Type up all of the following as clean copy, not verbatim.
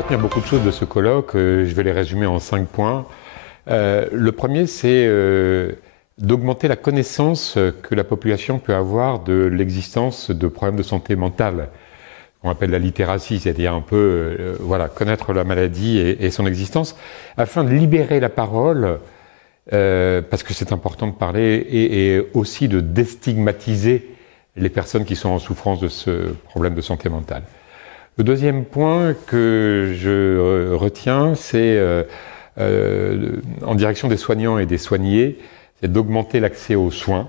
retenir beaucoup de choses de ce colloque. Je vais les résumer en 5 points. Le premier, c'est d'augmenter la connaissance que la population peut avoir de l'existence de problèmes de santé mentale. On appelle la littératie, c'est-à-dire un peu connaître la maladie et son existence, afin de libérer la parole, parce que c'est important de parler, et aussi de déstigmatiser les personnes qui sont en souffrance de ce problème de santé mentale. Le deuxième point que je retiens, c'est en direction des soignants et des soignés, c'est d'augmenter l'accès aux soins.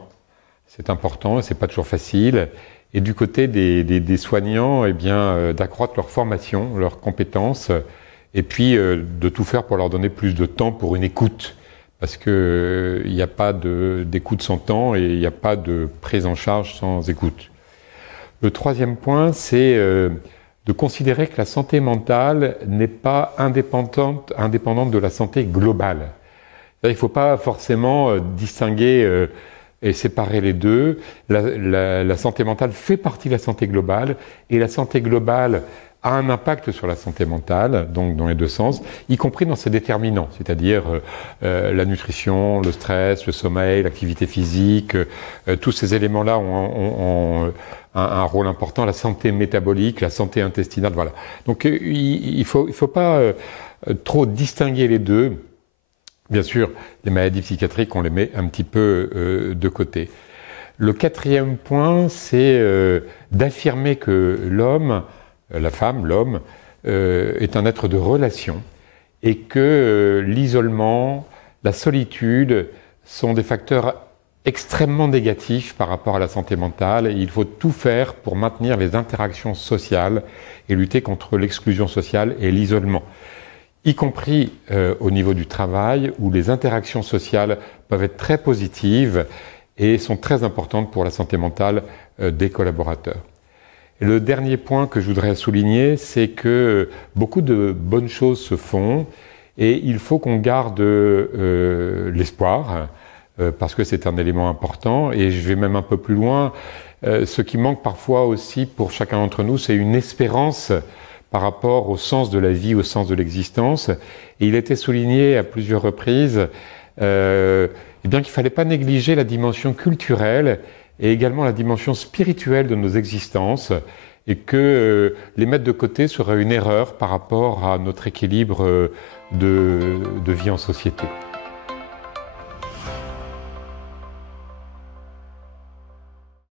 C'est important, c'est pas toujours facile. Et du côté des soignants, eh bien, d'accroître leur formation, leurs compétences, et puis de tout faire pour leur donner plus de temps pour une écoute. Parce qu'il n'y a pas d'écoute sans temps et il n'y a pas de prise en charge sans écoute. Le troisième point, c'est de considérer que la santé mentale n'est pas indépendante de la santé globale. Il ne faut pas forcément distinguer et séparer les deux. La santé mentale fait partie de la santé globale, et la santé globale a un impact sur la santé mentale, donc dans les deux sens, y compris dans ses déterminants, c'est-à-dire la nutrition, le stress, le sommeil, l'activité physique, tous ces éléments-là ont un rôle important, la santé métabolique, la santé intestinale, voilà. Donc il faut pas trop distinguer les deux. Bien sûr, les maladies psychiatriques, on les met un petit peu de côté. Le quatrième point, c'est d'affirmer que l'homme, la femme, l'homme, est un être de relation, et que l'isolement, la solitude sont des facteurs extrêmement négatifs par rapport à la santé mentale. Et il faut tout faire pour maintenir les interactions sociales et lutter contre l'exclusion sociale et l'isolement, y compris au niveau du travail, où les interactions sociales peuvent être très positives et sont très importantes pour la santé mentale des collaborateurs. Et le dernier point que je voudrais souligner, c'est que beaucoup de bonnes choses se font, et il faut qu'on garde l'espoir, parce que c'est un élément important, et je vais même un peu plus loin. Ce qui manque parfois aussi pour chacun d'entre nous, c'est une espérance par rapport au sens de la vie, au sens de l'existence. Et il a été souligné à plusieurs reprises qu'il ne fallait pas négliger la dimension culturelle et également la dimension spirituelle de nos existences, et que les mettre de côté serait une erreur par rapport à notre équilibre de vie en société.